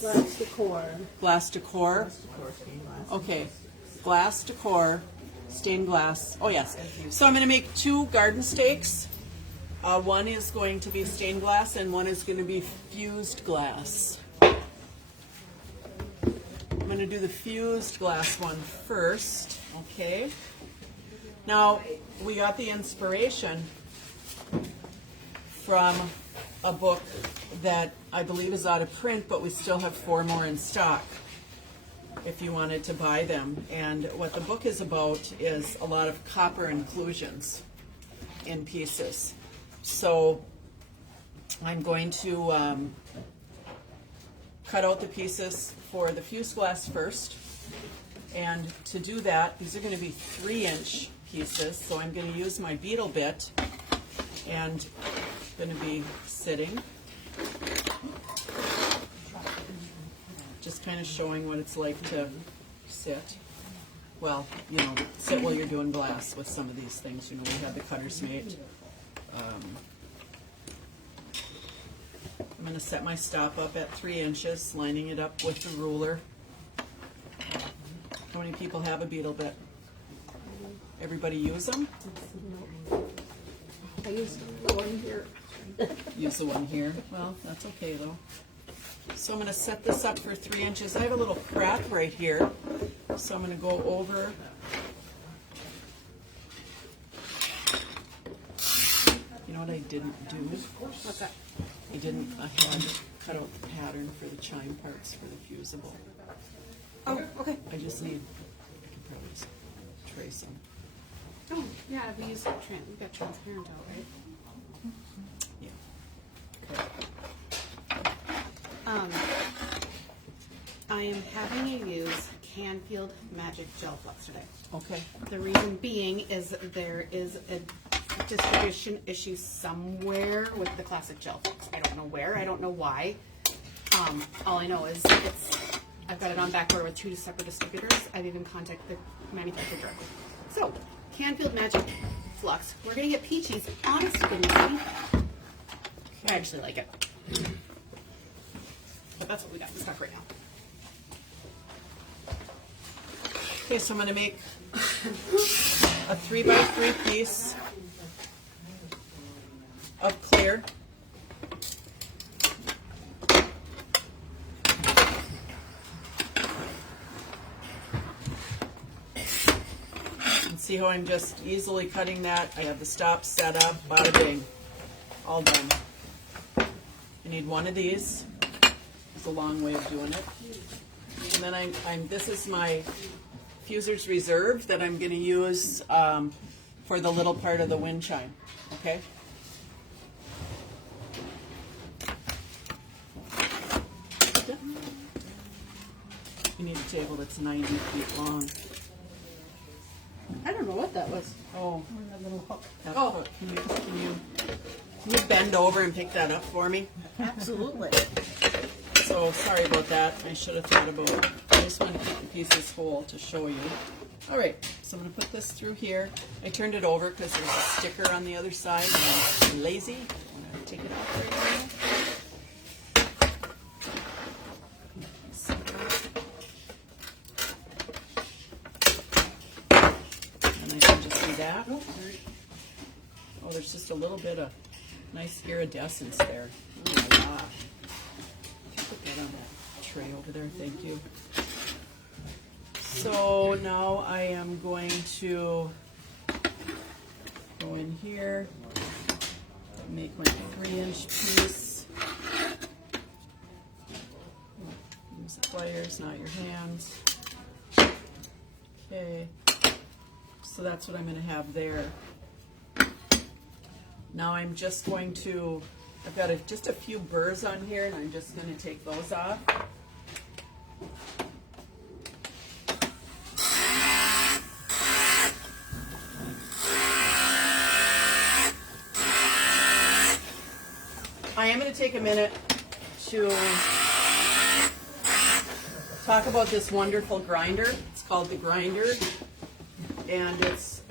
Glass decor. Glass decor. Stained glass. Okay, glass decor, stained glass. Oh yes. So I'm going to make 2 garden stakes. One is going to be stained glass and one is going to be fused glass. I'm going to do the fused glass one first. Okay. Now we got the inspiration from a book that I believe is out of print, but we still have 4 more in stock if you wanted to buy them. And what the book is about is a lot of copper inclusions in pieces. So I'm going to cut out the pieces for the fused glass first. And to do that, these are going to be 3-inch pieces. So I'm going to use my beetle bit and going to be sitting. Just kind of showing what it's like to sit. Well, you know, sit while you're doing glass with some of these things. You know, we have the cutter's mate. I'm going to set my stop up at 3 inches, lining it up with the ruler. How many people have a beetle bit? Everybody use them? I use the one here. Use the one here. Well, that's okay though. So I'm going to set this up for 3 inches. I have a little crack right here, so I'm going to go over. You know what I didn't do? What's that? I had cut out the pattern for the chime parts for the fusible. Oh, okay. I just need, I can probably just trace them. Oh, yeah, we use that we got transparent out, right? Yeah. Okay. I am having you use Canfield Magic Gel Flux today. Okay. The reason being is there is a distribution issue somewhere with the classic gel flux. I don't know where. I don't know why. All I know is I've got it on back order with 2 separate distributors. I've even contacted the manufacturer directly. So, Canfield Magic Flux. We're going to get Peachy's. Honest to goodness, I actually like it. But that's what we got in stock right now. Okay, so I'm going to make a 3x3 piece of clear. And see how I'm just easily cutting that? I have the stop set up, bada bing, all done. I need one of these. It's a long way of doing it. And then this is my Fuser's Reserve that I'm going to use for the little part of the wind chime. Okay? You need a table that's 90 feet long. I don't know what that was. Oh, That little hook. oh, can you bend over and pick that up for me? Absolutely. So sorry about that. I should have thought about it. I just want to keep the pieces whole to show you. All right, so I'm going to put this through here. I turned it over because there's a sticker on the other side. And I'm lazy. I'm going to take it off right now. And I can just do that. Oh, there's just a little bit of nice iridescence there. Oh my gosh. Put that on that tray over there, thank you. So now I am going to go in here, make my 3-inch piece. Use the pliers, not your hands. Okay, so that's what I'm going to have there. Now I'm just going to, I've got just a few burrs on here, and I'm just going to take those off. I am going to take a minute to talk about this wonderful grinder. It's called the Grinder, and it's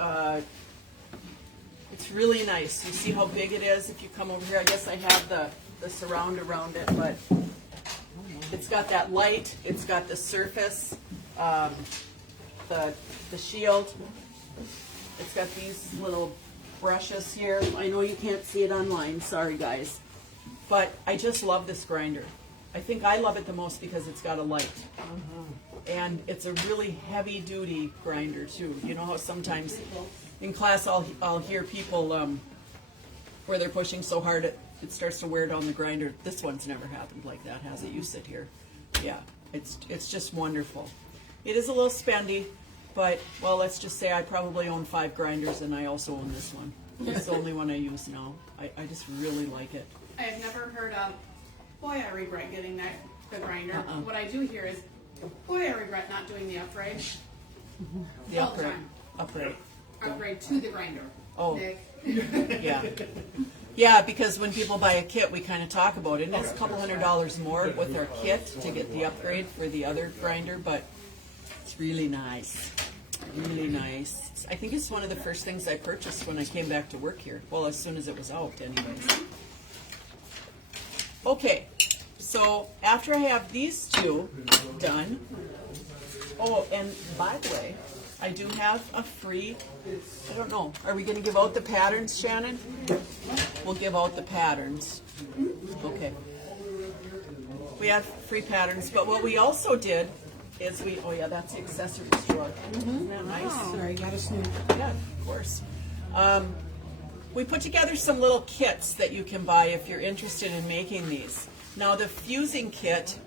really nice. You see how big it is if you come over here. I guess I have the surround around it, but oh my, It's got that light, it's got the surface, the shield. It's got these little brushes here. I know you can't see it online, sorry guys. But I just love this grinder. I think I love it the most because it's got a light. And it's a really heavy duty grinder too. You know how sometimes in class I'll hear people where they're pushing so hard it starts to wear down the grinder. This one's never happened like that, has it? You sit here. Yeah, it's just wonderful. It is a little spendy, but well, let's just say I probably own 5 grinders and I also own this one. It's the only one I use now. I just really like it. I have never heard of, boy, I regret getting the grinder. What I do hear is, boy, I regret not doing the upgrade. The All the upgrade. time. Upgrade. Upgrade to the grinder. Oh. Nick. Yeah. Yeah, because when people buy a kit, we kind of talk about it. And it's a couple $100 more with our kit to get the upgrade for the other grinder, but it's really nice. Really nice. I think it's one of the first things I purchased when I came back to work here. Well, as soon as it was out, anyways. Okay, so after I have these two done, oh, and by the way, I do have a free, I don't know, are we going to give out the patterns, Shannon? We'll give out the patterns. Okay. We have free patterns, but what we also did is oh yeah, that's the accessories drawer. Isn't that nice? Sorry, got a snooze. Yeah, of course. We put together some little kits that you can buy if you're interested in making these. Now the fusing kit,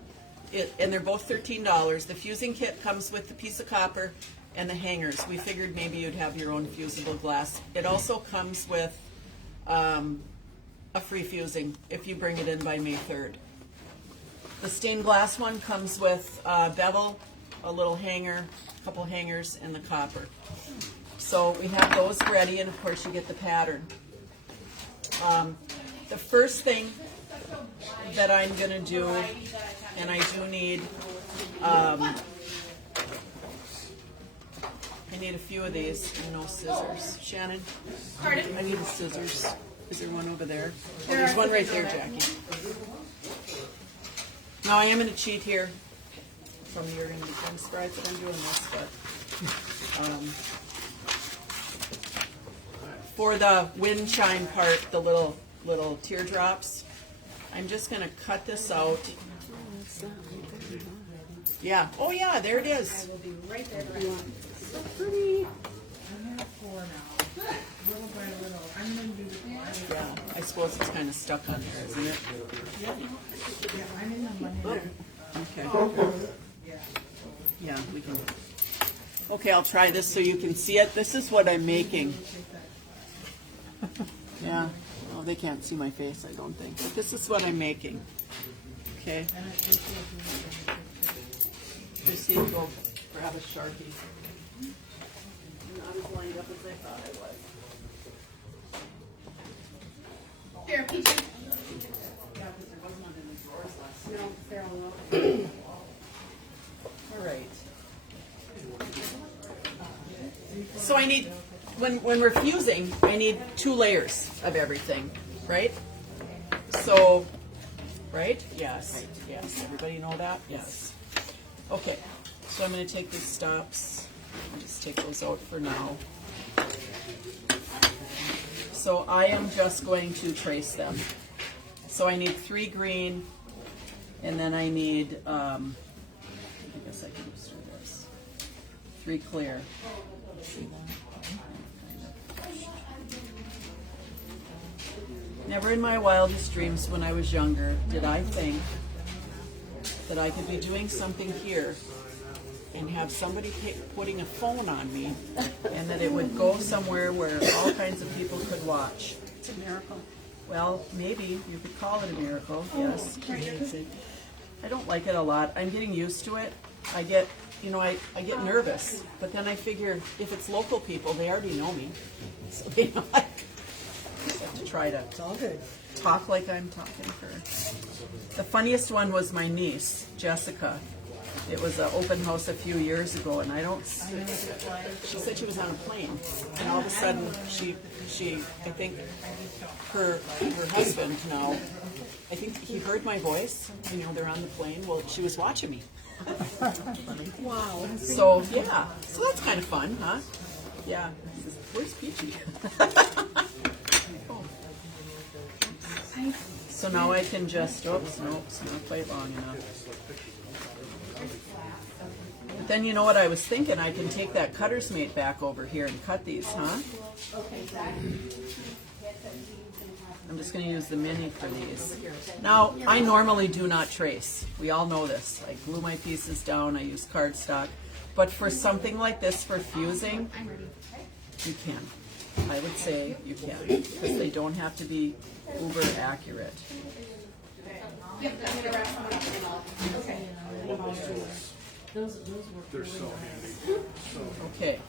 and they're both $13, the fusing kit comes with the piece of copper and the hangers. We figured maybe you'd have your own fusible glass. It also comes with a free fusing if you bring it in by May 3rd. The stained glass one comes with a bevel, a little hanger, a couple hangers, and the copper. So we have those ready, and of course you get the pattern. The first thing that I'm going to do, and I do need, I need a few of these, and no scissors. Shannon? Pardon? I need the scissors. Is there one over there? Oh, There there's are one right scissors there, over there. Jackie. Now I am going to cheat here. Some of you are going to be kind of surprised that I'm doing this, but for the wind chime part, the little teardrops, I'm just going to cut this out. Yeah. Oh yeah, there it is. Will be right there. So pretty. Yeah, I suppose it's kind of stuck on there, isn't it? Okay. Yeah, we can. Okay, I'll try this so you can see it. This is what I'm making. Yeah, well, they can't see my face, I don't think. But this is what I'm making. Okay. Chrissy, go grab a Sharpie. Not as lined up as I thought I was. Here, Peachy. Yeah, because there was none in the drawers last night. No, they're all up. All right. So I need, when we're fusing, I need 2 layers of everything, right? So, right? Yes. Yes. Everybody know that? Yes. Okay. So I'm going to take these stops. I'll just take those out for now. So I am just going to trace them. So I need 3 green, and then I need, I guess I can just do this. 3 clear. Never in my wildest dreams when I was younger did I think that I could be doing something here and have somebody putting a phone on me and that it would go somewhere where all kinds of people could watch. It's a miracle. Well, maybe you could call it a miracle, yes. I don't like it a lot. I'm getting used to it. I get get nervous, but then I figure if it's local people, they already know me. So, I have to try to talk like I'm talking to her. The funniest one was my niece, Jessica. It was an open house a few years ago, and she said she was on a plane, and all of a sudden she I think her husband now, I think he heard my voice. You know, they're on the plane. Well, she was watching me. Wow. So yeah, so that's kind of fun, huh? Yeah. Where's Peachy? Oh. So now I can just, oops, nope, it's not quite long enough. But then you know what I was thinking? I can take that cutter's mate back over here and cut these, huh? I'm just going to use the mini for these. Now, I normally do not trace. We all know this. I glue my pieces down. I use cardstock. But for something like this, for fusing, you can. I would say you can, because they don't have to be uber accurate. They're so handy. Okay.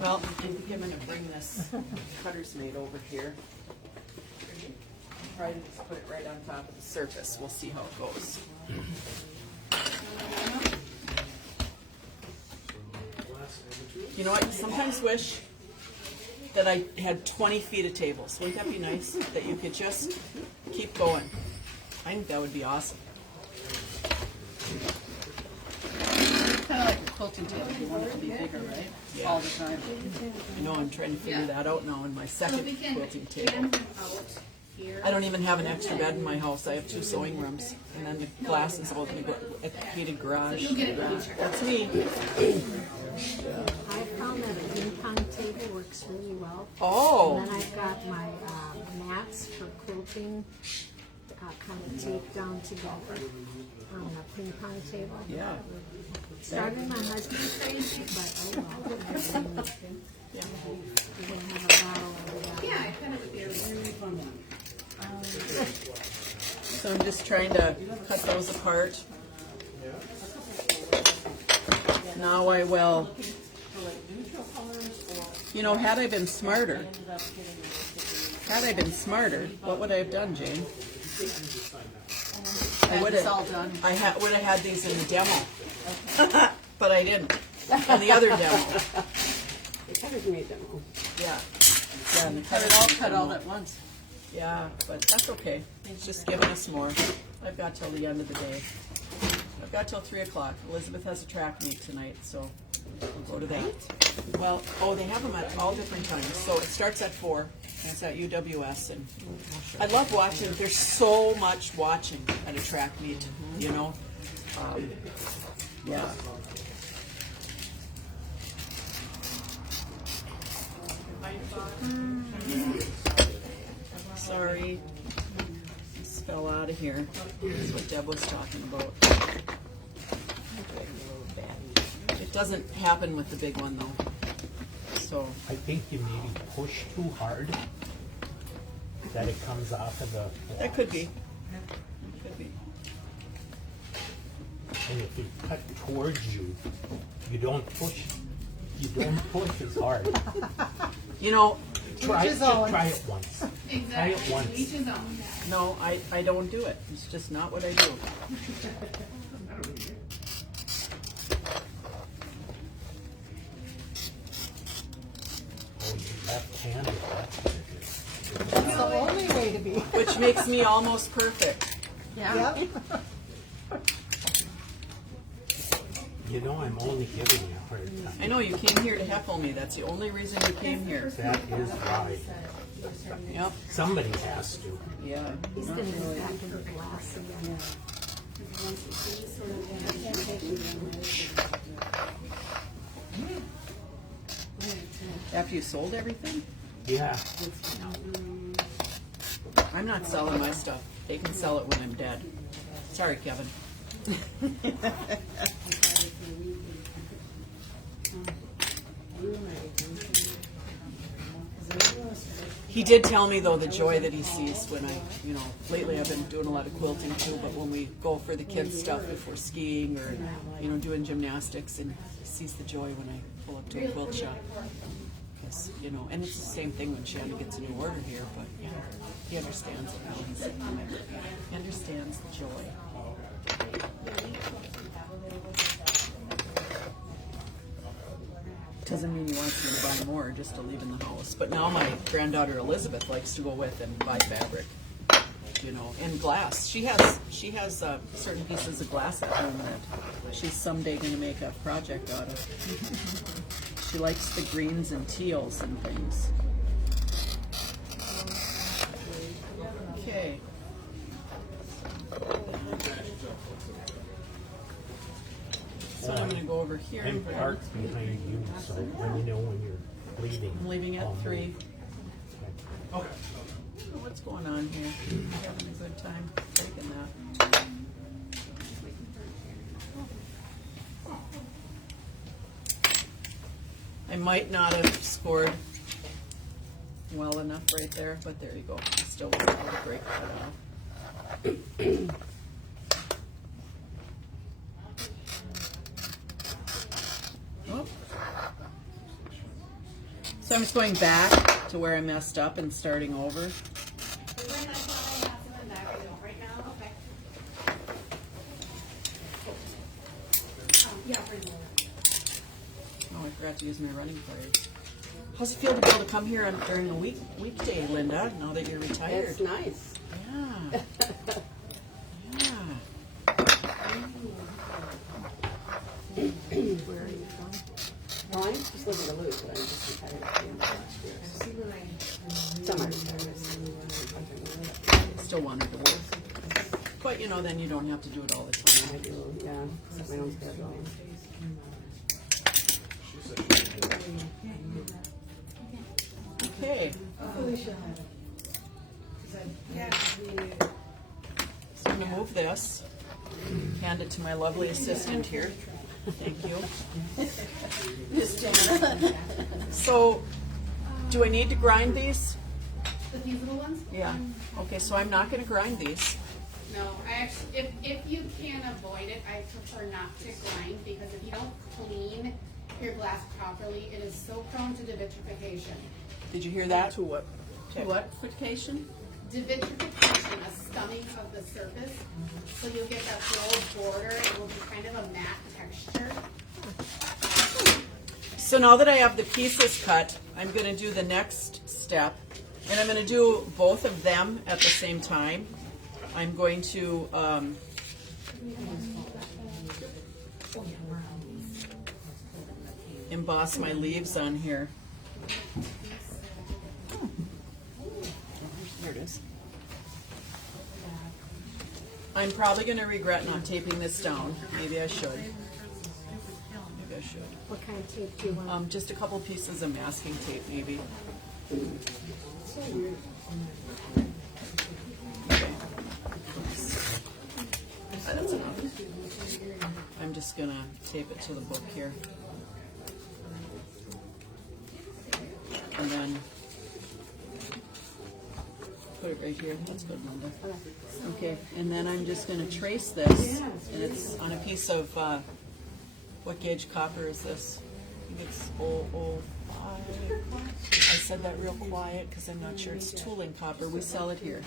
Well, I think I'm going to bring this cutter's mate over here. Try to just put it right on top of the surface. We'll see how it goes. You know what? I sometimes wish that I had 20 feet of tables. Wouldn't that be nice? That you could just keep going. I think that would be awesome. Kind of like a quilting table. You want it to be bigger, right? Yeah. All the time. I know I'm trying to figure that out now in my second we can quilting fan table. him out here. I don't even have an extra bed in my house. I have 2 sewing rooms, and then the glass is out in the heated garage. You'll get a picture. That's me. I found that a ping pong table works really well. Oh, And then I've got my mats for quilting kind of taped down together on the ping pong table. yeah. It's driving my husband crazy, but oh well. Yeah. We're going to have a battle over that. Yeah, I kind of would be really fun. So I'm just trying to cut those apart. Now I will. You know, had I been smarter, what would I have done, Jane? I would It's all have. done. I would have had these in the demo, but I didn't. And the other demo, The cutters made them all. yeah, yeah, and the Have it cutters all made cut them all at once. Yeah, but that's okay. It's just giving us more. I've got till the end of the day. I've got till 3 o'clock. Elizabeth has a track meet tonight, so we'll go to that. Well, oh, they have them at all different times. So it starts at 4, and it's at UWS. And I love watching. There's so much watching at a track meet, you know? Yeah. Sorry. This fell out of here. That's what Deb was talking about. It doesn't happen with the big one though. So, I think you maybe push too hard, that it comes off of the that could be. Could be. And if you cut towards you, you don't push as hard. You know, Try it once. Exactly. Try it once. Each his own. no, I don't do it. It's just not what I do. Oh, you're left-handed, That's the only way to be. Which makes me almost perfect. Yeah. You know, I'm only giving you a hard time. I know you came here to heckle me. That's the only reason you came here. That is right. Yep. Somebody has to. Yeah. He's going to go back in the glass again. After you sold everything? Yeah. I'm not selling my stuff. They can sell it when I'm dead. Sorry, Kevin. He did tell me though the joy that he sees when I, you know, lately I've been doing a lot of quilting too, but when we go for the kids stuff, if we're skiing or, you know, doing gymnastics, and he sees the joy when I pull up to a quilt shop. 'cause, you know, and it's the same thing when Shannon gets a new order here, but yeah, he understands it now. He understands the joy. Doesn't mean he wants me to buy more just to leave in the house. But now my granddaughter Elizabeth likes to go with and buy fabric, you know, and glass. She has certain pieces of glass at home that she's someday going to make a project out of. She likes the greens and teals and things. Okay. So I'm going to go over here. I'm parked behind you, so let me know when you're leaving. I'm leaving at I'll 3. move. Okay. What's going on here? Having a good time taking that. I might not have scored well enough right there, but there you go. I still was able to break that off. Oh. So I'm just going back to where I messed up and starting over. Oh, I forgot to use my running place. How's it feel to be able to come here during a weekday, Linda, now that you're retired? It's nice. Yeah. Yeah. Where are you from? Well, I just live in Duluth, but I'm just retired at the end of last year. So. Semi-retired. Still wanted to work. But, you know, then you don't have to do it all the time. I do, yeah, set my own schedule. Okay. So I'm going to move this, hand it to my lovely assistant here. Thank you. So, do I need to grind these? These little ones? Yeah. Okay, so I'm not going to grind these. No, I actually, if you can avoid it, I prefer not to grind, because if you don't clean your glass properly, it is so prone to devitrification. Did you hear that? To what? To what? Frication? Devitrification, a stunning of the surface, so you'll get that gold border. It will be kind of a matte texture. So now that I have the pieces cut, I'm going to do the next step, and I'm going to do both of them at the same time. I'm going to emboss my leaves on here. There it is. I'm probably going to regret not taping this down. Maybe I should. Maybe I should. What kind of tape do you want? Just a couple pieces of masking tape, maybe. Okay. That's enough. I'm just going to tape it to the book here. And then put it right here. That's good, Linda. Okay, and then I'm just going to trace this, and it's on a piece of, what gauge copper is this? I think it's 005. I said that real quiet because I'm not sure. It's tooling copper. We sell it here.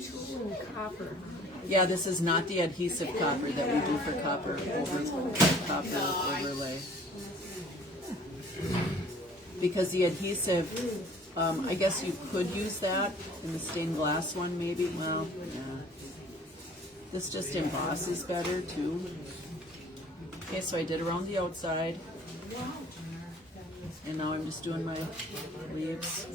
Tooling copper. Yeah, this is not the adhesive copper that we do for copper overlay. Because the adhesive, I guess you could use that in the stained glass one maybe. Well, yeah. This just embosses better too. Okay, so I did around the outside. And now I'm just doing my leaves.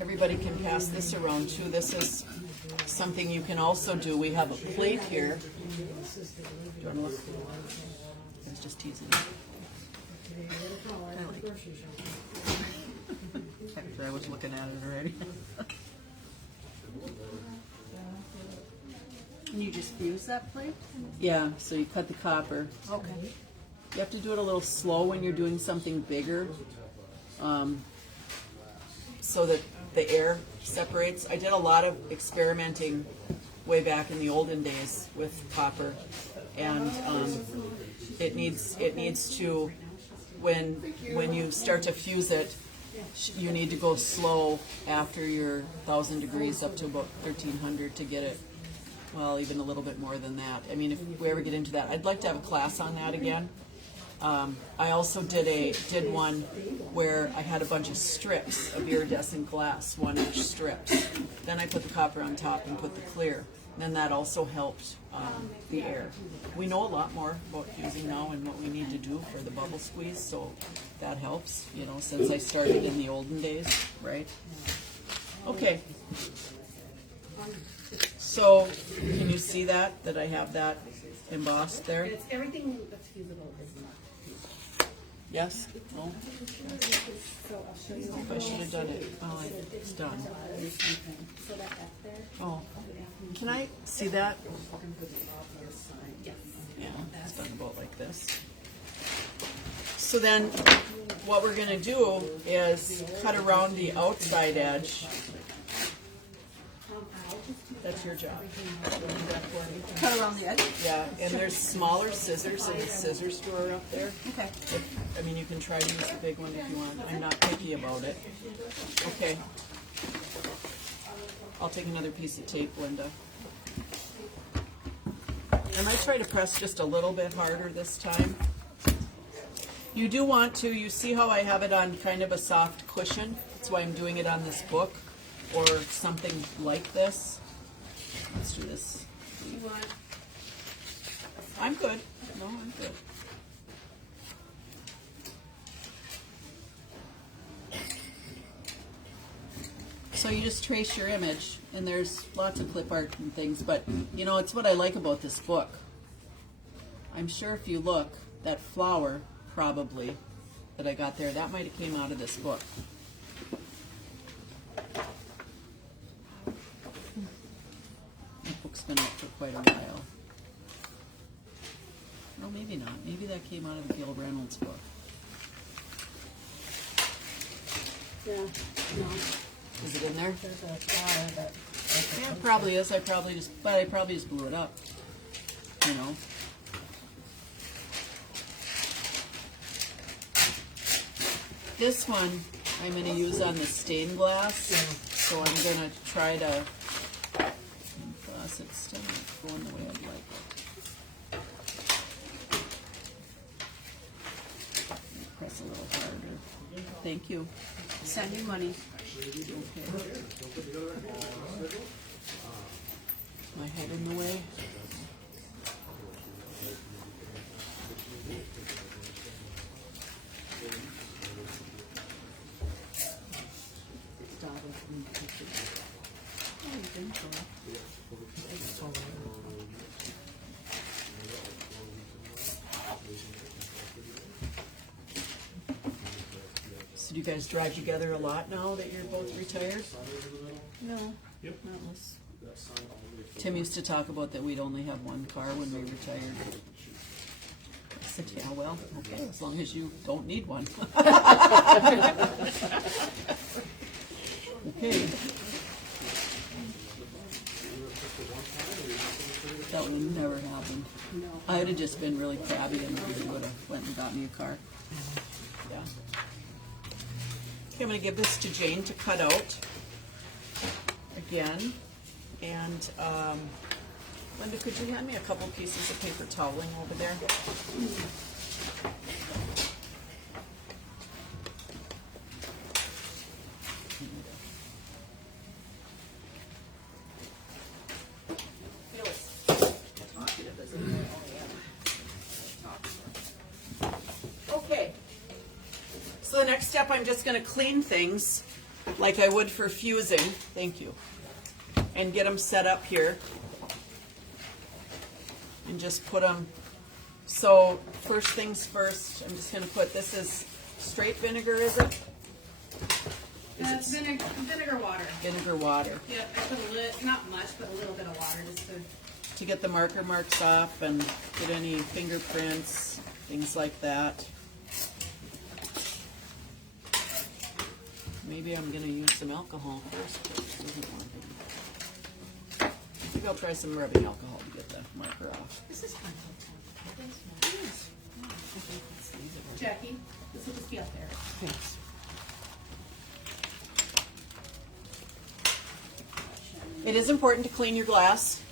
Everybody can pass this around too. This is something you can also do. We have a plate here. Do you want to look? I was just teasing you. Actually, I was looking at it already. And you just fuse that plate? Yeah, so you cut the copper. Okay. You have to do it a little slow when you're doing something bigger, so that the air separates. I did a lot of experimenting way back in the olden days with copper, and it needs to, when you start to fuse it, you need to go slow after your 1,000 degrees up to about 1,300 to get it. Well, even a little bit more than that. I mean, if we ever get into that, I'd like to have a class on that again. I also did one where I had a bunch of strips of iridescent glass, 1-inch strips. Then I put the copper on top and put the clear. Then that also helped the air. We know a lot more about fusing now and what we need to do for the bubble squeeze, so that helps, you know, since I started in the olden days, right? Okay. So, can you see that I have that embossed there? It's everything that's feasible is not. Yes? No? If I should have done it. Oh, it's done. Oh. Can I see that? Yeah, it's done about like this. So then, what we're going to do is cut around the outside edge. That's your job. Cut around the edge? Yeah, and there's smaller scissors in the scissors drawer up there. Okay. I mean, you can try to use the big one if you want. I'm not picky about it. Okay. I'll take another piece of tape, Linda. I might try to press just a little bit harder this time. You do want to, you see how I have it on kind of a soft cushion? That's why I'm doing it on this book or something like this. Let's do this. I'm good. No, I'm good. So you just trace your image, and there's lots of clip art and things, but you know, it's what I like about this book. I'm sure if you look, that flower probably that I got there, that might have came out of this book. That book's been out for quite a while. No, maybe not. Maybe that came out of the Gil Reynolds book. Yeah, no. Is it in there? There's a flower that. Yeah, it probably is. I probably just blew it up. You know. This one I'm going to use on the stained glass, so I'm going to try to glass it still not going the way I'd like it. Press a little harder. Thank you. Send you money. Okay. My head in the way. So do you guys drive together a lot now that you're both retired? No. Not unless- Tim used to talk about that we'd only have one car when we retired. I said, yeah, well, okay, as long as you don't need one. Okay. That would never happen. No. I would have just been really crabby and maybe would have went and got me a car. Yeah. Okay, I'm going to give this to Jane to cut out again. And Linda, could you hand me a couple pieces of paper toweling over there? Okay. So the next step, I'm just going to clean things like I would for fusing. Thank you. And get them set up here. And just put them. So first things first, I'm just going to put, this is straight vinegar, is it? It's vinegar water. Vinegar water. Yeah, I put not much, but a little bit of water just to. Get the marker marks off and get any fingerprints, things like that. maybe I'm gonna use some alcohol first. But it doesn't want to. Maybe I'll try some rubbing alcohol to get the marker off. This is fun. Jackie, this will just be up there. Thanks. It is important to clean your glass.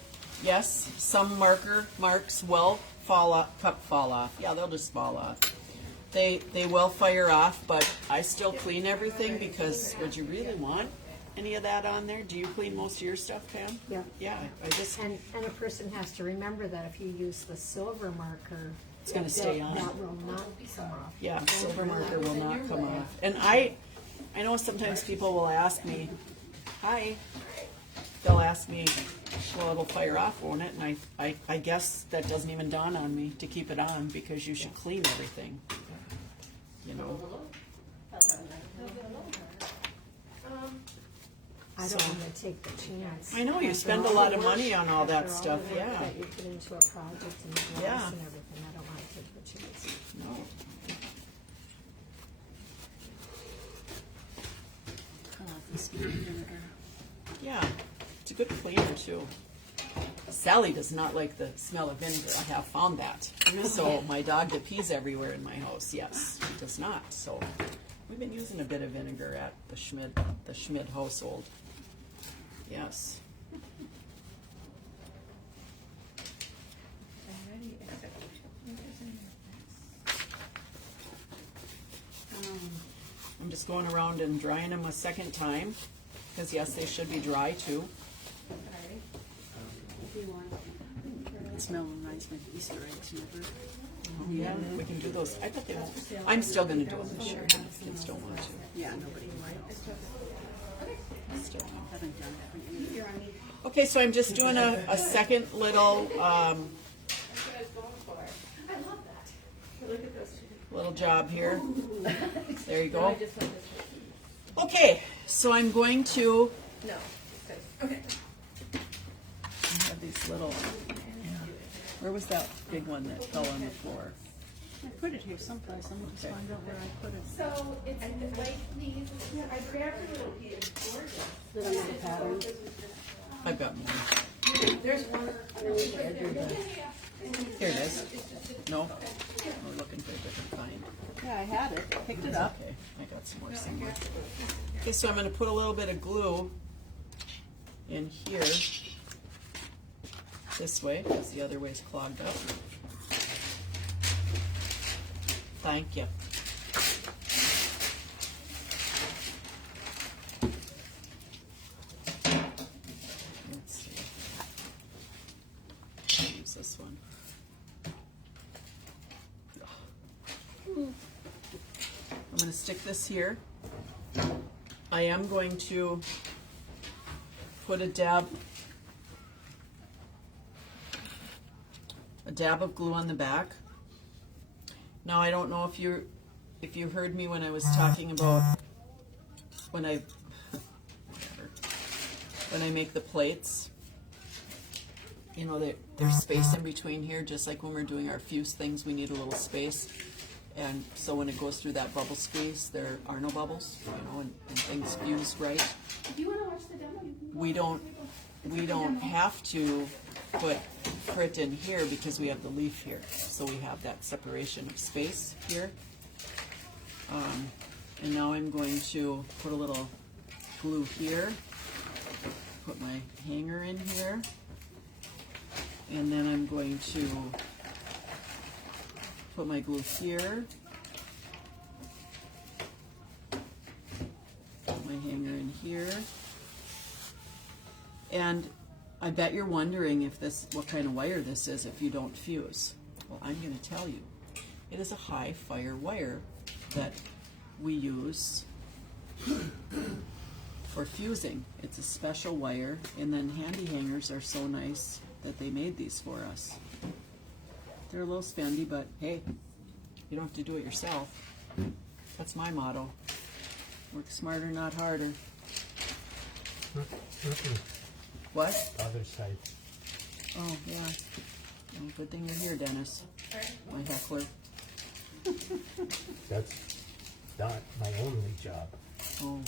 Yes, some marks will fall off. Yeah, they'll just fall off. They will fire off, but I still clean everything because would you really want any of that on there? Do you clean most of your stuff, Pam? Yeah. Yeah, I just, And a person has to remember that if you use the silver marker, it's gonna stay on. that will not come off. Yeah, silver marker will not come off. And I know sometimes people will ask me, hi, they'll ask me, well, it'll fire off, won't it? And I guess that doesn't even dawn on me to keep it on because you should clean everything, you know? I don't want to take the chance. I know, you After spend a all lot the of work- money on all that after stuff, the work yeah. That you put into a project and the glass Yeah. and everything, I don't want to take the chance. No. Yeah, it's a good cleaner too. Sally does not like the smell of vinegar. I have found that. So my dog that pees everywhere in my house, yes, she does not. So we've been using a bit of vinegar at the Schmid household. Yes. I'm just going around and drying them a second time, because yes, they should be dry too. It smells nice with Easter eggs never. Yeah, we can do those. I bet they won't. I'm still gonna do them this year. Kids don't want to. Yeah, nobody likes. Still don't. Haven't done that one yet. Okay, so I'm just doing a second little, little job here. There you go. Okay, so I'm going to. No. I have these little. Where was that big one that fell on the floor? I put it here someplace. I'm just Okay. find out where I put it. So it's like these. I grabbed a little piece. Little little pattern. I've got more. There's one underneath the edge of the. Here it is. No, we're looking for a different kind. Yeah, I had it. Picked it up. Okay, I got some more somewhere. Okay, so I'm going to put a little bit of glue in here, this way, because the other way's clogged up. Thank you. Let's see. I'll use this one. I'm going to stick this here. I am going to put a dab of glue on the back. Now I don't know if you heard me when I was talking about when I make the plates. You know, there's space in between here, just like when we're doing our fuse things, we need a little space. And so when it goes through that bubble squeeze, there are no bubbles, you know, and things fuse right. If you want to watch the demo, you can. We don't have to put frit in here because we have the leaf here. So we have that separation of space here. And now I'm going to put a little glue here, put my hanger in here, and then I'm going to put my glue here, put my hanger in here, and I bet you're wondering what kind of wire this is if you don't fuse. Well, I'm going to tell you. It is a high fire wire that we use for fusing. It's a special wire, and then handy hangers are so nice that they made these for us. They're a little spendy, but hey, you don't have to do it yourself. That's my motto. Work smarter, not harder. What? Other side. Oh, yeah. Well, good thing you're here, Dennis. My heckler. That's not my only job. Oh.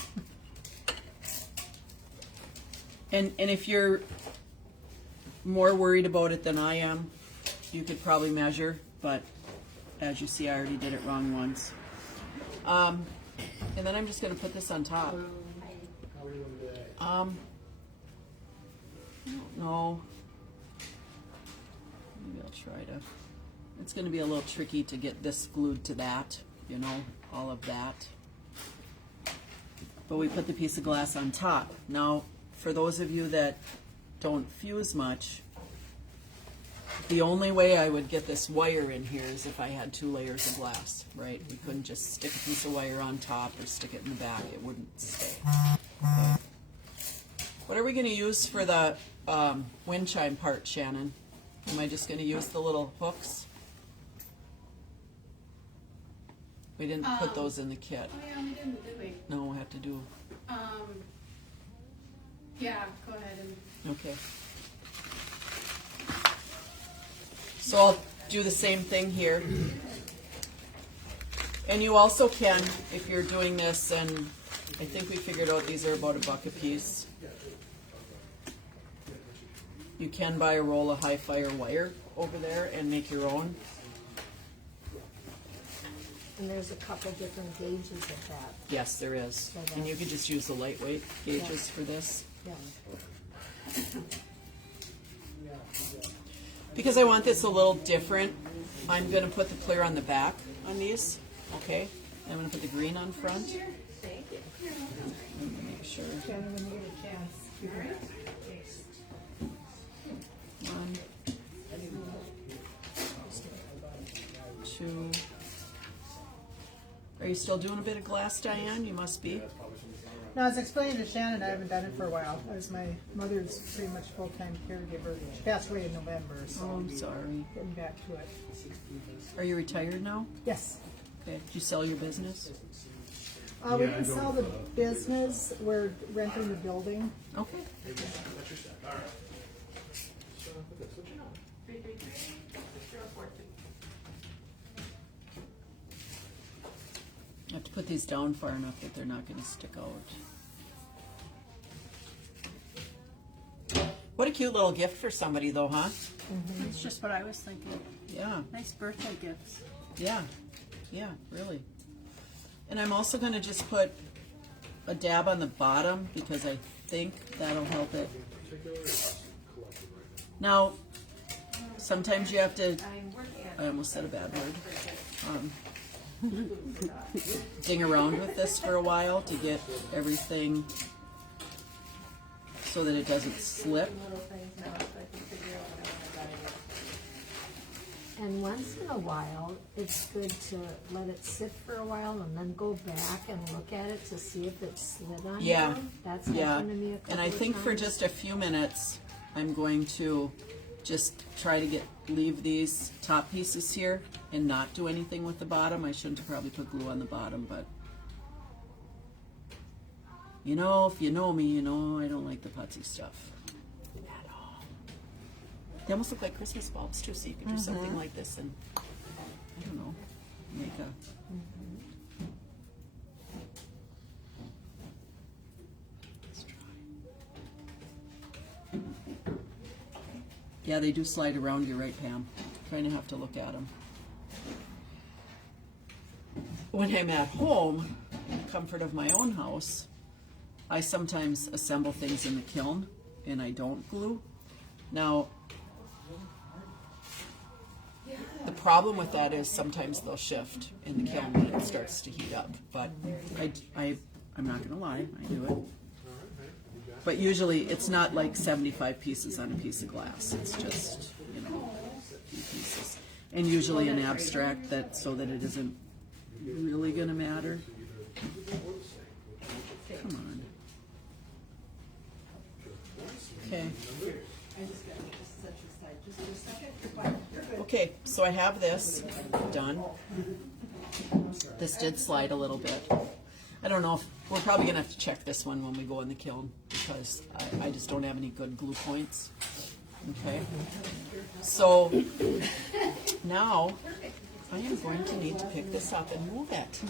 And if you're more worried about it than I am, you could probably measure, but as you see, I already did it wrong once. And then I'm just going to put this on top. I don't know. Maybe I'll try to. It's going to be a little tricky to get this glued to that, you know, all of that. But we put the piece of glass on top. Now, for those of you that don't fuse much, the only way I would get this wire in here is if I had 2 layers of glass, right? We couldn't just stick a piece of wire on top or stick it in the back. It wouldn't stay. Okay. What are we going to use for the wind chime part, Shannon? Am I just going to use the little hooks? We didn't put those in the kit. Oh yeah, we didn't, did we? No, we'll have to do. Yeah, go ahead and. Okay. So I'll do the same thing here. And you also can, if you're doing this, and I think we figured out these are about $1 a piece. You can buy a roll of high fire wire over there and make your own. And there's a couple different gauges of that. Yes, there is. And you could just use the lightweight gauges for this. Yeah. Because I want this a little different, I'm going to put the clear on the back on these, okay? I'm going to put the green on front. Thank you. Make sure. One, 2. Are you still doing a bit of glass, Diane? You must be. No, I was explaining to Shannon, I haven't done it for a while. As my mother's pretty much full-time caregiver. She passed away in November, Oh, so I'm sorry. getting back to it. Are you retired now? Yes. Okay. Did you sell your business? We didn't sell the business. We're renting the building. Okay. I have to put these down far enough that they're not going to stick out. What a cute little gift for somebody, though, huh? That's just what I was thinking. Yeah, Nice birthday gifts. yeah, yeah, really. And I'm also going to just put a dab on the bottom because I think that'll help it. Now, sometimes you have to, I almost said a bad word, ding around with this for a while to get everything so that it doesn't slip. And once in a while, it's good to let it sit for a while and then go back and look at it to see if it slid on Yeah, you. That's yeah. happened to me a couple And I of think for times. just a few minutes, I'm going to just try to leave these top pieces here and not do anything with the bottom. I shouldn't have probably put glue on the bottom, but you know, if you know me, you know I don't like the putsy stuff at all. They almost look like Christmas bulbs too, so you could do something like this and, I don't know, make a... Let's try. Yeah, they do slide around. You're right, Pam. Trying to have to look at them. When I'm at home, in the comfort of my own house, I sometimes assemble things in the kiln and I don't glue. Now, the problem with that is sometimes they'll shift in the kiln when it starts to heat up. But I'm not going to lie, I do it. But usually it's not like 75 pieces on a piece of glass. It's just, you know, a few pieces. And usually an abstract that so that it isn't really going to matter. Come on. Okay. Okay, so I have this done. This did slide a little bit. I don't know if we're probably gonna have to check this one when we go in the kiln because I just don't have any good glue points. Okay. So now I am going to need to pick this up and move it.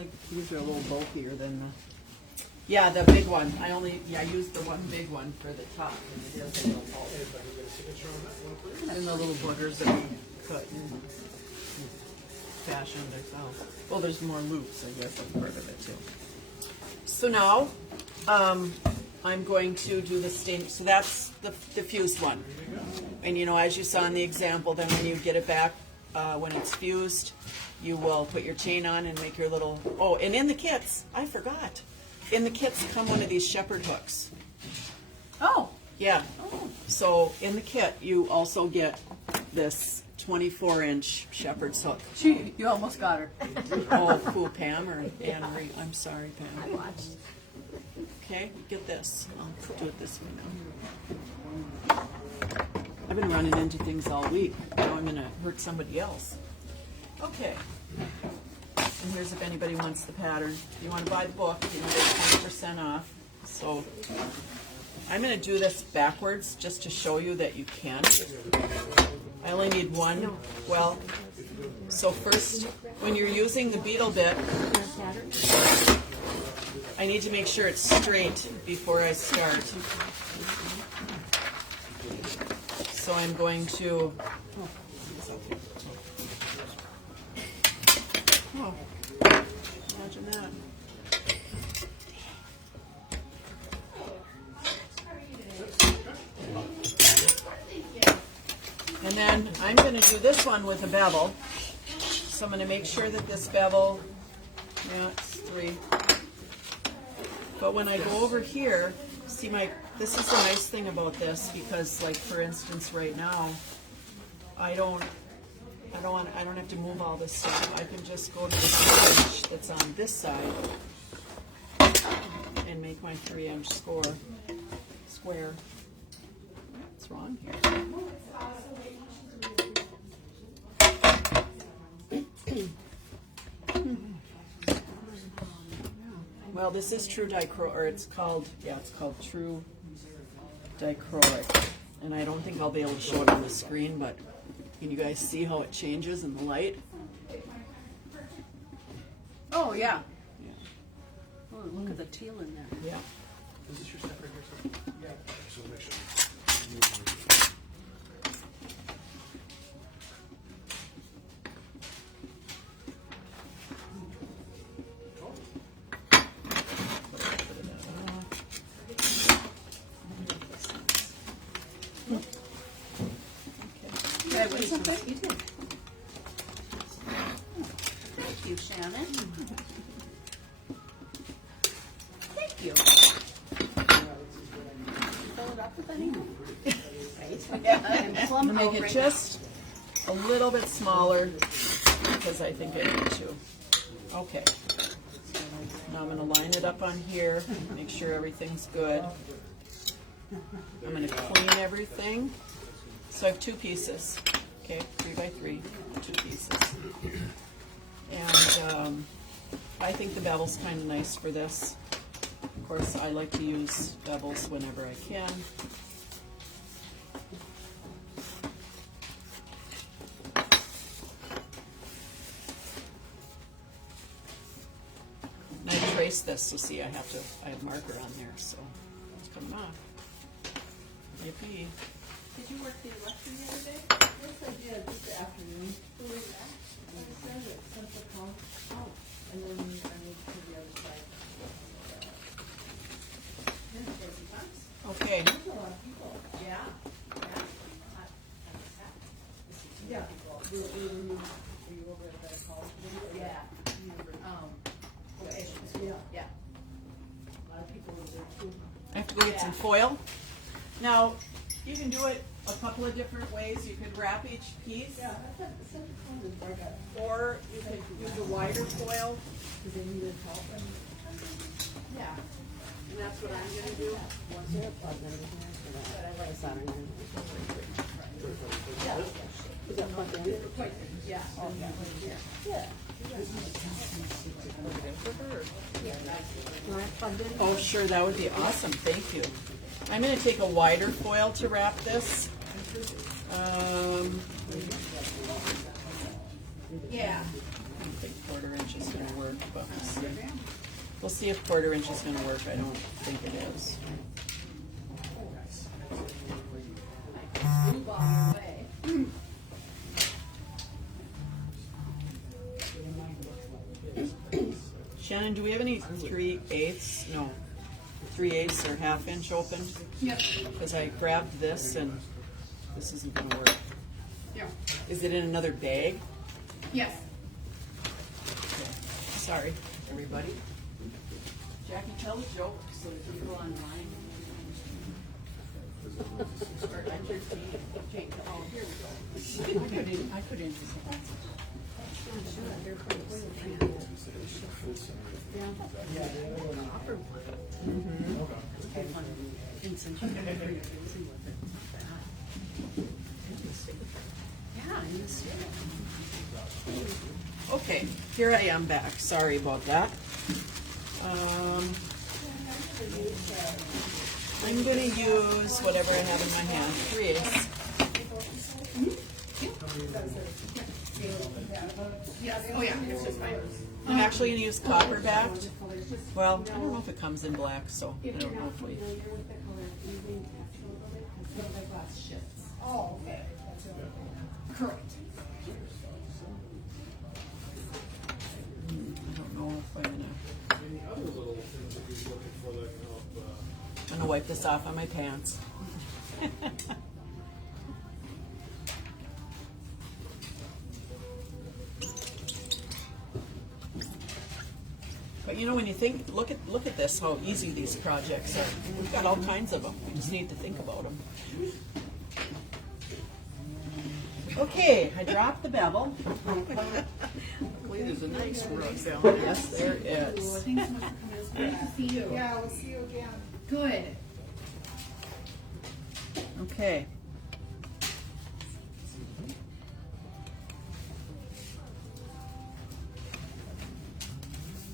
like these are a little bulkier than the. Yeah, the big one. I used the one big one for the top, and it is a little bulky. And the little boogers that we cut and fashioned ourselves. Well, there's more loops, I guess, that's part of it too. So now, I'm going to do the stain. So that's the fused one. And you know, as you saw in the example, then when you get it back, when it's fused, you will put your chain on and make your little. Oh, and in the kits, I forgot. In the kits come one of these shepherd hooks. Oh, Yeah. So in the kit, you also get this 24-inch shepherd's hook. gee, you almost got her. Oh, cool, Pam or Anne Marie. I'm sorry, Pam. I watched. Okay, get this. I'll do it this way now. I've been running into things all week. Now I'm going to hurt somebody else. Okay. And here's if anybody wants the pattern. If you want to buy the book, you know, there's 20% off. So I'm going to do this backwards just to show you that you can. I only need one. Well, so first, when you're using the beetle bit, I need to make sure it's straight before I start. So I'm going to. Oh, imagine that. And then I'm going to do this one with a bevel. So I'm going to make sure that this bevel, yeah, it's 3. But when I go over here, see this is the nice thing about this, because like for instance right now, I don't have to move all this stuff. I can just go to the stitch that's on this side and make my 3-inch square. What's wrong here? Well, this is true dichroic, or it's called true dichroic. And I don't think I'll be able to show it on the screen, but can you guys see how it changes in the light? Oh, yeah. Oh, look at the teal in there. Yeah. Did I win something? You did. Thank you, Shannon. Thank you. Fill it up with any? Yeah, and I'm plum gonna make it over just a little bit smaller because I think I need to. Okay. Now I'm gonna line it up on here, make sure everything's good. I'm gonna clean everything. So I have 2 pieces. Okay, 3 by 3, 2 pieces. And I think the bevel's kind of nice for this. Of course, I like to use bevels whenever I can. And I trace this, so see, I have marker on there, so it's coming off. Yippee. Did you work the election the other day? Yes, I did, this afternoon. Who was that? I sent it, Central County. Oh. And then I moved to the other side. Okay. There's a lot of people. Yeah. Yeah. Were you over at the college? Yeah. Yeah. A lot of people were there too. I have to go get some foil. Now, you can do it a couple of different ways. You could wrap each piece, Yeah, I thought the Central County was like a, or you could use a wider foil. because they needed help and. Yeah. And that's what I'm gonna do. Once they're plugged in, but I like soldering. Yeah. Is that plugged in? Yeah. Oh, yeah. Yeah. Oh, sure, that would be awesome. Thank you. I'm gonna take a wider foil to wrap this. Yeah. quarter inch is gonna work, but we'll see if quarter inch is gonna work. I don't think it is. Shannon, do we have any 3/8? No, 3/8 or half inch open? Yep. Because I grabbed this and this isn't gonna work. Yeah. Is it in another bag? Yes. Okay. Sorry, everybody. Jackie, tell a joke so that people online. Start at 13. Jake, oh, here we go. I could intercept. Okay, here I am back. Sorry about that. I'm going to use whatever I have in my hand. 3/8. Yes. Oh yeah. It's just fine. I'm actually going to use copper backed. Well, I don't know if it comes in black, so I don't know if we. Oh, okay. That's the only thing. Correct. I don't know if I'm gonna wipe this off on my pants. But you know, when you think, look at this, how easy these projects are. We've got all kinds of them. We just need to think about them. Okay, I dropped the bevel. Luckily, there's a nice rug down there. Yes, there is. Thanks so much for coming. It's great to see you. Yeah, we'll see you again. Good. Okay.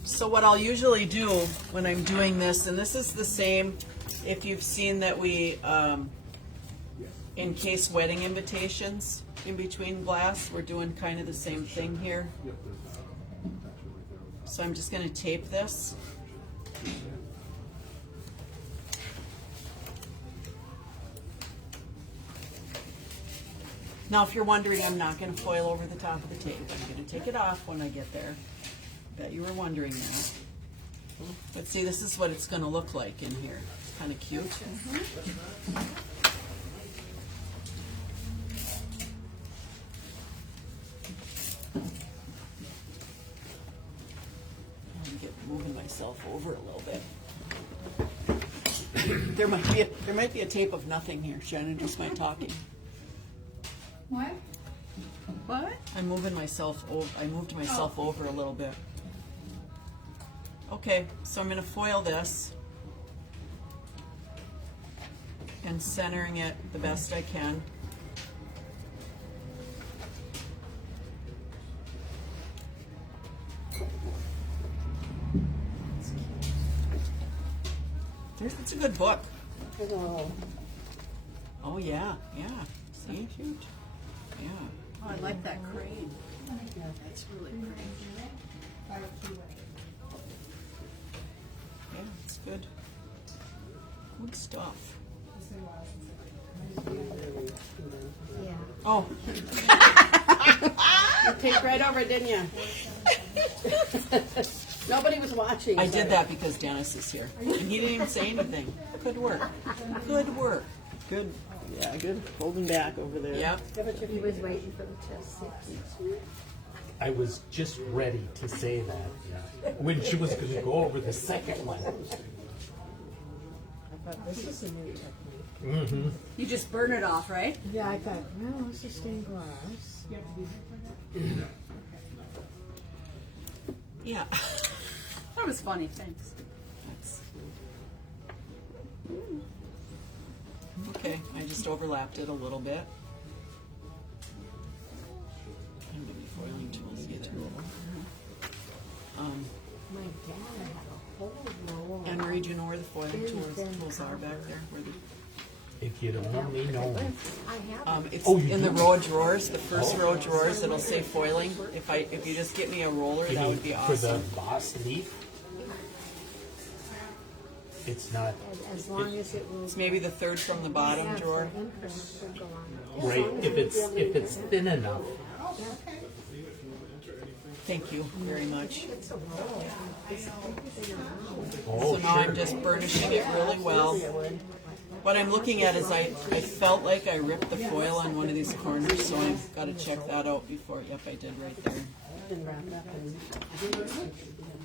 So what I'll usually do when I'm doing this, and this is the same if you've seen that we encase wedding invitations in between glass, we're doing kind of the same thing here. So I'm just going to tape this. Now, if you're wondering, I'm not going to foil over the top of the tape. I'm going to take it off when I get there. Bet you were wondering that. But see, this is what it's going to look like in here. It's kind of cute. I'm moving myself over a little bit. There might be a tape of nothing here. Shannon, just my talking. What? What? I'm moving myself over. I moved myself over a little bit. Okay, so I'm going to foil this and centering it the best I can. It's a good book. Oh yeah, yeah. See, huge. Yeah. Oh, I like that crane. That's really pretty. Yeah, it's good. Good stuff. Yeah. Oh, You taped right over it, didn't you? Nobody was watching. I did that because Dennis is here. And he didn't even say anything. Good work. Good work. Good. Yeah, good. Holding back over there. Yep. He was waiting for the test. I was just ready to say that when she was going to go over the second one. I thought this is a new technique. You just burn it off, right? Yeah, I thought, well, let's just stained glass. Yeah. That was funny. Thanks. That's- Okay, I just overlapped it a little bit. And maybe foiling tools either. My dad had a whole roll. Anne Marie, do you know where the foiling Thin, tools thin are back copper. there? Where the If you'd have only known. I have. It's Oh, you in the do? row of drawers, the first row of drawers, it'll say foiling. If you just get me a roller, You that mean would be for the awesome. boss leaf? It's not, As long as it will. It's maybe the third from the bottom drawer. Imprint should go on it. right, if it's thin enough. Thank you very much. It's a roll. It's a bigger roll. Oh, So now I'm sure. just burnishing it really well. What I'm looking at is I felt like I ripped the foil on one of these corners, so I've got to check that out before. Yep, I did right there. Been wrapped up in,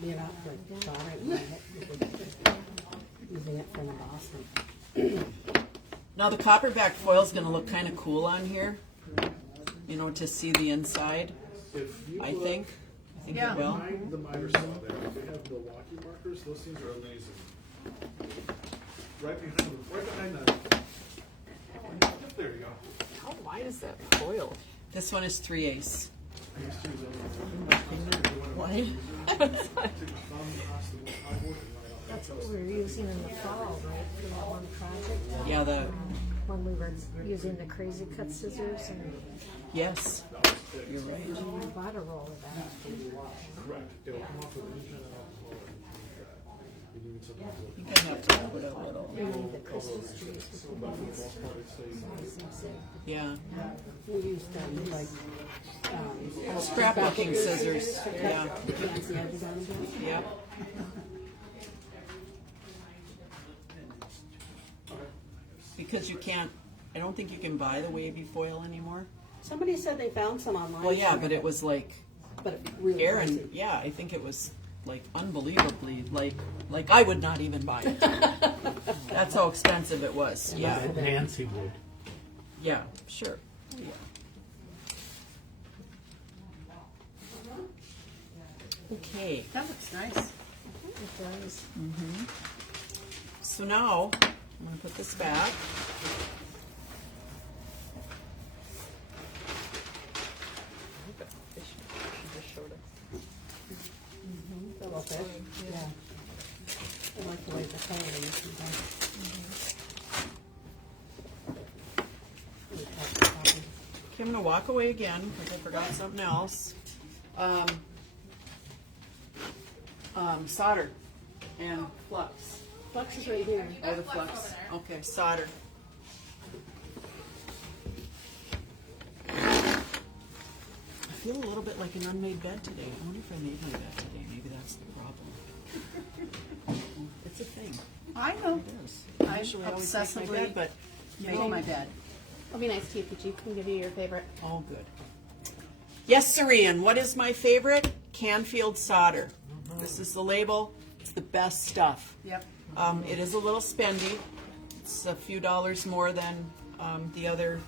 being out for daughter, using it for the Boston. Now the copperback foil is going to look kind of cool on here, you know, to see the inside. I think Yeah. it will. Behind the miter saw there, they have Milwaukee markers. Those things are amazing. Right behind that. Yep, there you go. How wide is that foil? This one is 3/8. I used to use those. What? Take my thumb across the cardboard and write out. That's what we were using in the fall, right, for that one project? Yeah, the When we were using the crazy cut scissors and yes, you're right. we bought a roll of that. Correct. It'll come off with any kind of alcohol. You need something I think I have to put a little. We need the Christmas trees with the lights. Yeah, We used like, scrap-looking scissors. Yeah, fancy edges on them. yep. Because you can't. I don't think you can buy the wavy foil anymore. Somebody said they found some online. Well, yeah, but it was like But it really Aaron. pricey. Yeah, I think it was like unbelievably like I would not even buy it. That's how expensive it was. Yeah, Nancy would. yeah, sure. Yeah. Okay, That looks nice. It does. so now I'm gonna put this back. The little fish. Yeah. I like the way the color is. Okay, I'm gonna walk away again because I forgot something else. Solder and flux. Flux is right here. Oh, the flux. Okay, solder. I feel a little bit like an unmade bed today. I wonder if I made my bed today. Maybe that's the problem. It's a thing. I know. It is. I Usually always make my obsessively bed, but Make my bed. It'll be nice to you, Peachy. Can give you your favorite. oh, good. Yes, Sarian, what is my favorite? Canfield solder. This is the label. It's the best stuff. Yep. It is a little spendy. It's a few dollars more than the other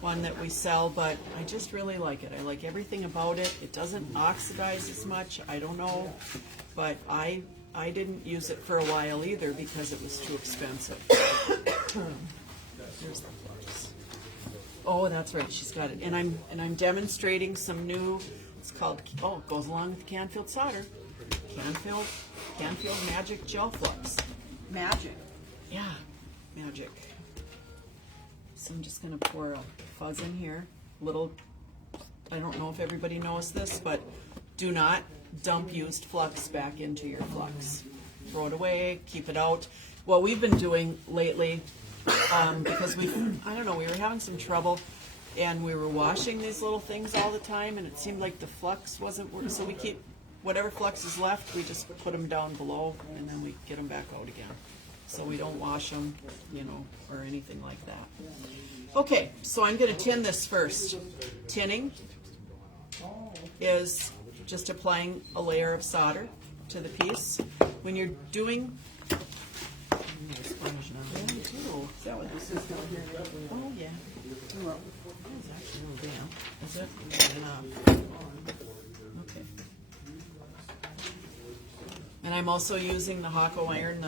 one that we sell, but I just really like it. I like everything about it. It doesn't oxidize as much. I don't know, but I didn't use it for a while either because it was too expensive. Here's the flux. Oh, that's right. She's got it, and I'm demonstrating some new. It's called. Oh, it goes along with Canfield solder. Canfield Magic Gel Flux. Magic. Yeah, magic. So I'm just gonna pour a fuzz in here. Little, I don't know if everybody knows this, but do not dump used flux back into your flux. Throw it away, keep it out. What we've been doing lately, because I don't know, we were having some trouble and we were washing these little things all the time and it seemed like the flux wasn't working. So we keep, whatever flux is left, we just put them down below and then we get them back out again. So we don't wash them, you know, or anything like that. Okay, so I'm going to tin this first. Tinning is just applying a layer of solder to the piece. When you're doing... Is that what this is? Oh, yeah. Is it? Okay. And I'm also using the Hako iron,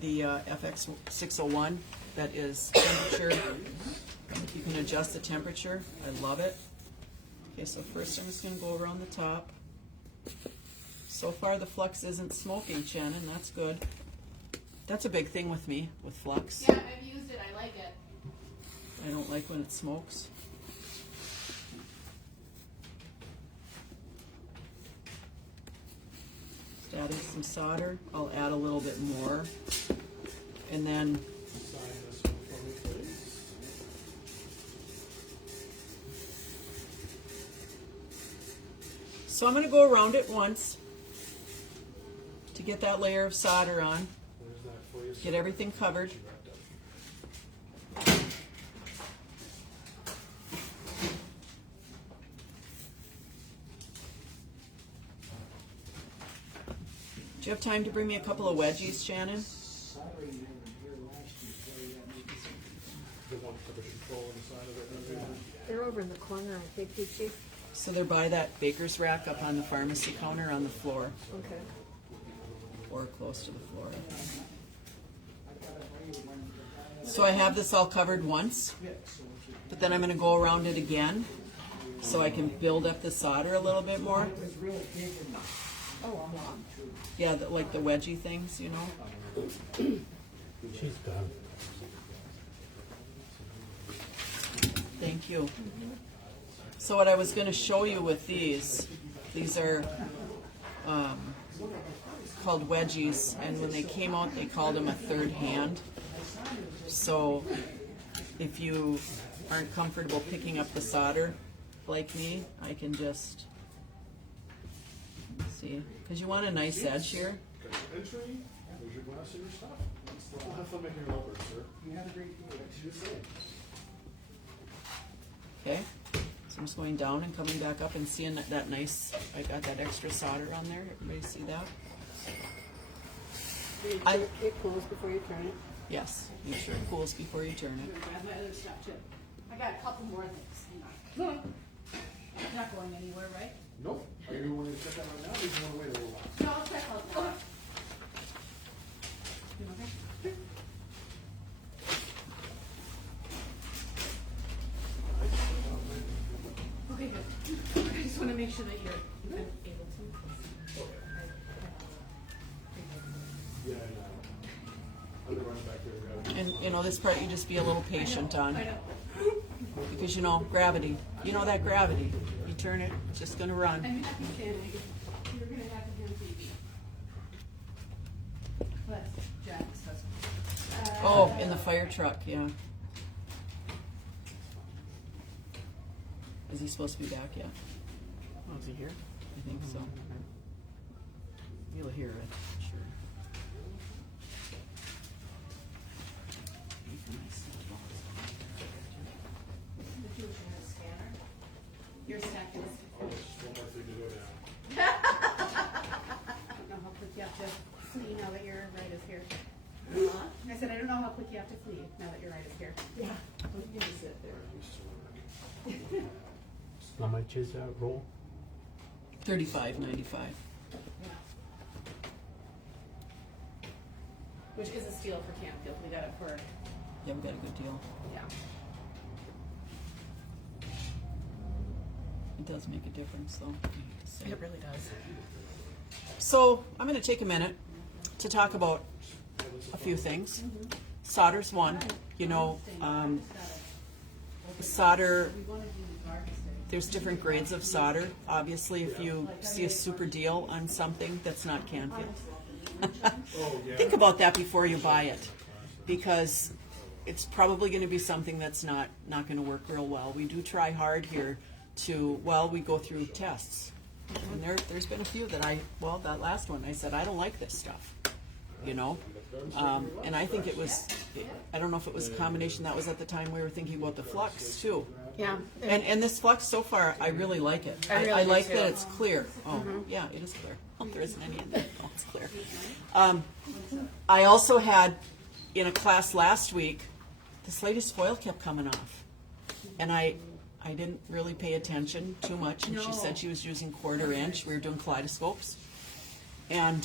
the FX 601. That is temperature. You can adjust the temperature. I love it. Okay, so first I'm just going to go around the top. So far the flux isn't smoking, Shannon. That's good. That's a big thing with me, with flux. Yeah, I've used it. I like it. I don't like when it smokes. Just adding some solder. I'll add a little bit more. And then Sign this one for me, please. so I'm going to go around it once to get that layer of solder on, There's that for you. get everything covered. Wrapped up. Do you have time to bring me a couple of wedgies, Shannon? The one for the control on the side of it. They're over in the corner, I think, did you? So they're by that baker's rack up on the pharmacy counter on the floor, Okay. or close to the floor. So I have this all covered once, but then I'm going to go around it again so I can build up the solder a little bit more. Yeah, like the wedgie things, you know. She's done. Thank you. So what I was going to show you with these are called wedgies, and when they came out, they called them a third hand. So if you aren't comfortable picking up the solder like me, I can just see, because you want a nice edge here. Got your entry, there's your glass and your stuff. Well, have fun making it over, sir. You had a great day. You did great. Okay, so I'm just going down and coming back up and seeing that nice, I got that extra solder on there. Everybody see that? It cools before you turn it. Yes, make sure it cools before you turn it. Grab my other stuff too. I got a couple more things. Hang on. You're not going anywhere, right? Nope. Are you wanting to check that right now, or do you want to wait a little while? No, I'll check out now. You okay? Okay, good. I just want to make sure that you're able to. Yeah, I know. I'll be running back there, guys. And you know, this part you just be a little patient on, I know. because you know, gravity. You know that gravity. You turn it, it's just gonna run. I'm happy standing. You're gonna have to hand TV. That's Jack's husband. Oh, in the fire truck, yeah. Is he supposed to be back yet? Oh, is he here? I think so. You'll hear it, sure. Your stack is. Oh, there's just one more thing to go down. I don't know how quick you have to flee now that your ride is here. I said, I don't know how quick you have to flee now that your ride is here. Yeah. I'm gonna sit there. How much is that roll? $35.95. Which is a steal for Canfield. We got it for, Yeah, we got a good deal. yeah. It does make a difference, though. I have to say. It really does. So I'm going to take a minute to talk about a few things. Solder's one. You know, solder, there's different grades of solder. Obviously, if you see a super deal on something, that's not Canfield. Think about that before you buy it, because it's probably going to be something that's not going to work real well. We do try hard here to, well, we go through tests. And there's been a few that that last one, I said, I don't like this stuff, you know? And I think it was, I don't know if it was a combination, that was at the time we were thinking about the flux too. Yeah. And this flux so far, I really like it. I really I do like too. that it's clear. Oh, yeah, it is clear. Oh, there isn't any in there. Oh, it's clear. I also had, in a class last week, this lady's foil kept coming off. And I didn't really pay attention too much, and she said she was using 1/4 inch. We were doing kaleidoscopes. And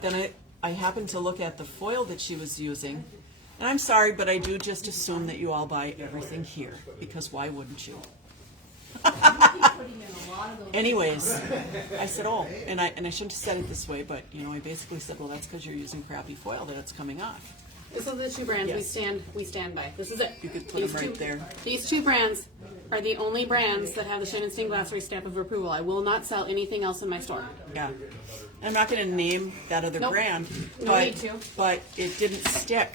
then I happened to look at the foil that she was using. And I'm sorry, but I do just assume that you all buy everything here, because why wouldn't you? Anyways, I said, oh, and I shouldn't have said it this way, but you know, I basically said, well, that's because you're using crappy foil that it's coming off. This is the two brands Yes. we stand by. This is it. You could put These them right two- there. These two brands are the only brands that have the Shannon Stained Glass stamp of approval. I will not sell anything else in my store. Yeah. I'm not gonna name that other Nope. brand, No but, need to. but it didn't stick.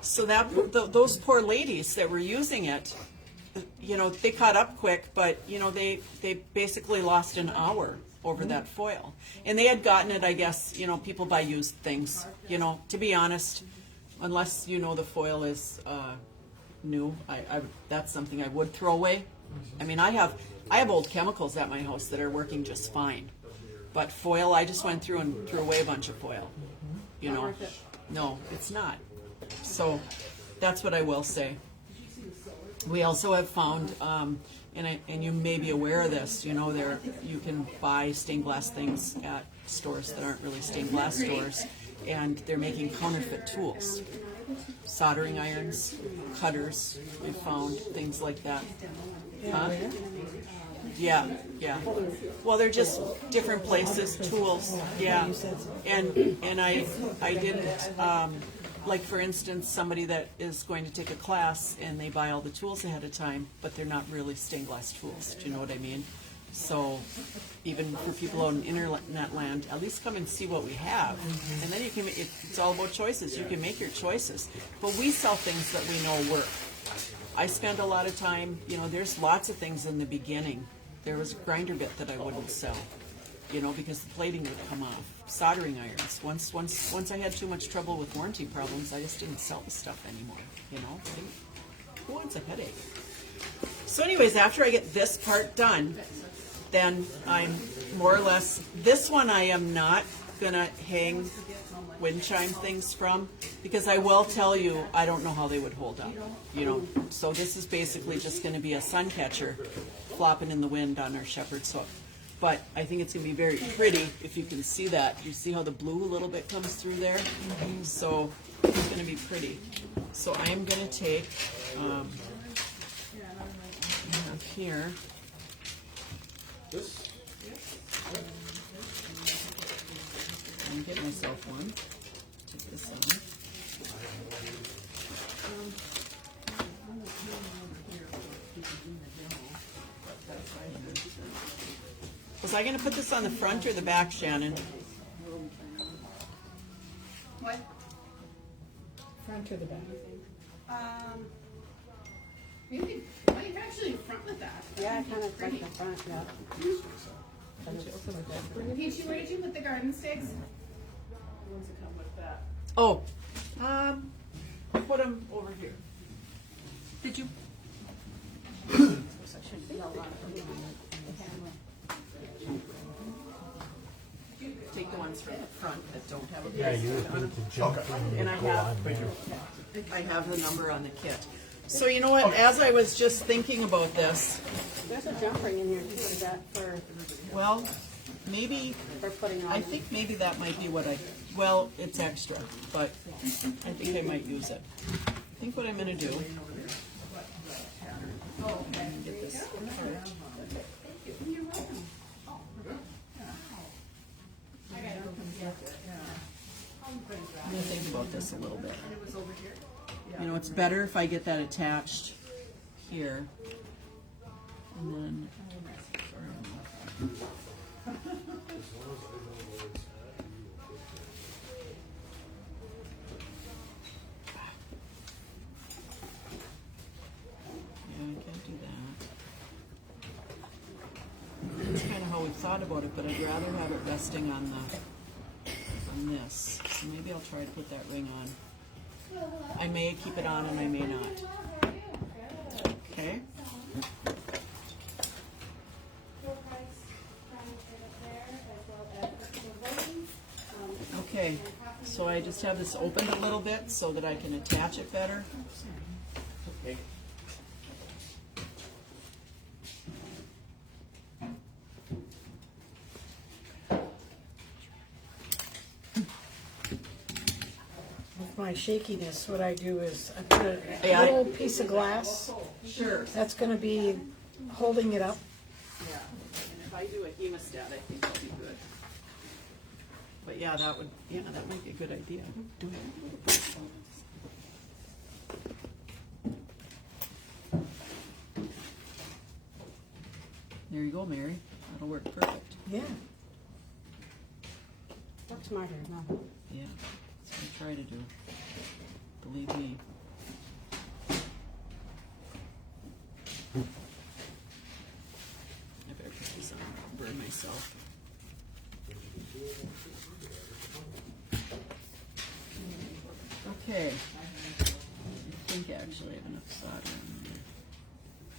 So that, those poor ladies that were using it, you know, they caught up quick, but, you know, they basically lost an hour over that foil. And they had gotten it, I guess, you know, people buy used things, you know, to be honest, unless, you know, the foil is, new, that's something I would throw away. I mean, I have old chemicals at my house that are working just fine. But foil, I just went through and threw away a bunch of foil, you know. worth it. No, it's not. So that's what I will say. We also have found, and you may be aware of this, you know, you can buy stained glass things at stores that aren't really stained glass stores, and they're making counterfeit tools. Soldering irons, cutters, we found, things like that. Huh? Yeah, yeah. Well, they're just different places, tools, yeah. And I didn't, like for instance, somebody that is going to take a class and they buy all the tools ahead of time, but they're not really stained glass tools, do you know what I mean? So even for people out in internet land, at least come and see what we have. And then you can, it's all about choices, you can make your choices. But we sell things that we know work. I spent a lot of time, you know, there's lots of things in the beginning. There was a grinder bit that I wouldn't sell, you know, because the plating would come off. Soldering irons. Once I had too much trouble with warranty problems, I just didn't sell the stuff anymore, you know. Who wants a headache? So anyways, after I get this part done, then I'm more or less, this one I am not gonna hang wind chime things from, because I will tell you, I don't know how they would hold up, you know. So this is basically just gonna be a sun catcher flopping in the wind on our shepherd's hook. But I think it's gonna be very pretty if you can see that. You see how the blue a little bit comes through there? So it's gonna be pretty. So I'm gonna take, I have here, This, and get myself one. Take this on. Was I going to put this on the front or the back, Shannon? What? Front to the back. You can actually front with that. Yeah, I kind of like the front, yeah. Peachy, where did you put the garden stakes? Oh, put them over here. Did you? Take the ones from the front that don't have a Yeah, price you tag on would them. need to jump and And I go have- on there. I have the number on the kit. So you know what, as I was just thinking about this, There's a jump ring in here, too. Is that for well, maybe, putting on? I think maybe that might be what well, it's extra, but I think I might use it. I think what I'm gonna do, I'm gonna get this part. I'm gonna think about this a little bit. You know, it's better if I get that attached here. And then, yeah, I can't do that. That's kind of how we thought about it, but I'd rather have it resting on this. So maybe I'll try to put that ring on. I may keep it on and I may not. Okay. Okay, so I just have this opened a little bit so that I can attach it better. Okay. With my shakiness, what I do is I put a Yeah. little piece of glass Sure. that's gonna be holding it up. Yeah, and if I do a hemostat, I think that'll be good. But yeah, that might be a good idea. Do I have a little you go, Mary. That'll work perfect. Yeah. Works smarter, no? Yeah, that's what I try to do. Believe me. I better put these on, I'll burn myself. Okay. I think actually I have enough solder in there.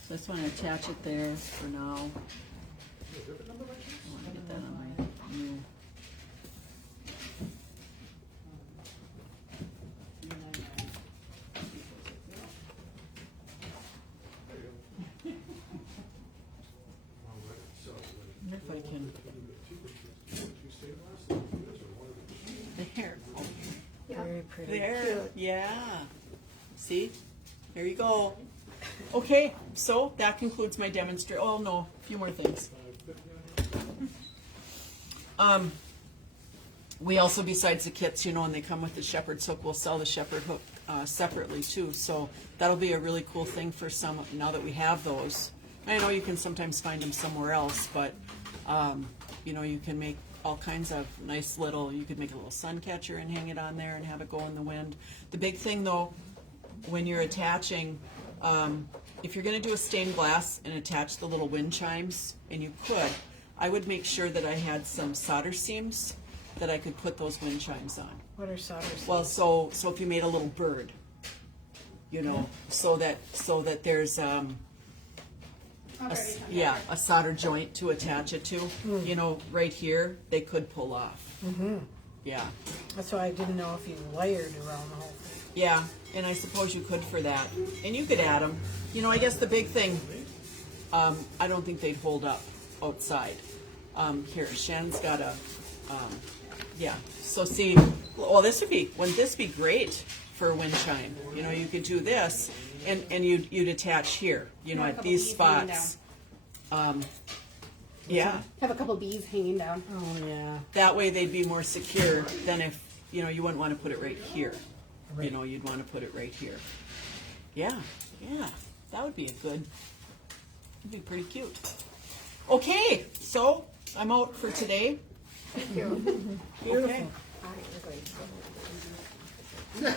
So I just want to attach it there for now. I want to get that on my new. I wonder if I can. There. Very pretty. There. Yeah. See? There you go. Okay, so that concludes my demonstration. Oh no, a few more things. We also, besides the kits, and they come with the shepherd's hook, we'll sell the shepherd hook separately too. So that'll be a really cool thing for some, now that we have those. I know you can sometimes find them somewhere else, but you can make all kinds of nice little, you could make a little sun catcher and hang it on there and have it go in the wind. The big thing though, when you're attaching, if you're going to do a stained glass and attach the little wind chimes, and you could, I would make sure that I had some solder seams that I could put those wind chimes on. What are solder seams? Well, so if you made a little bird, so that there's a solder joint to attach it to, right here, they could pull off. Mm-hmm. Yeah. That's why I didn't know if you layered around the whole thing. Yeah, and I suppose you could for that. And you could add them. I guess the big thing, I don't think they'd hold up outside. Here, Shannon's got a, yeah. So see, well, wouldn't this be great for a wind chime? You could do this, and you'd attach here, at these spots. Yeah. Have a couple bees hanging down. Oh, yeah. That way they'd be more secure than if, you wouldn't want to put it right here. You'd want to put it right here. Yeah, that would be it'd be pretty cute. Okay, so I'm out for today. Beautiful. Okay. All right, we're going.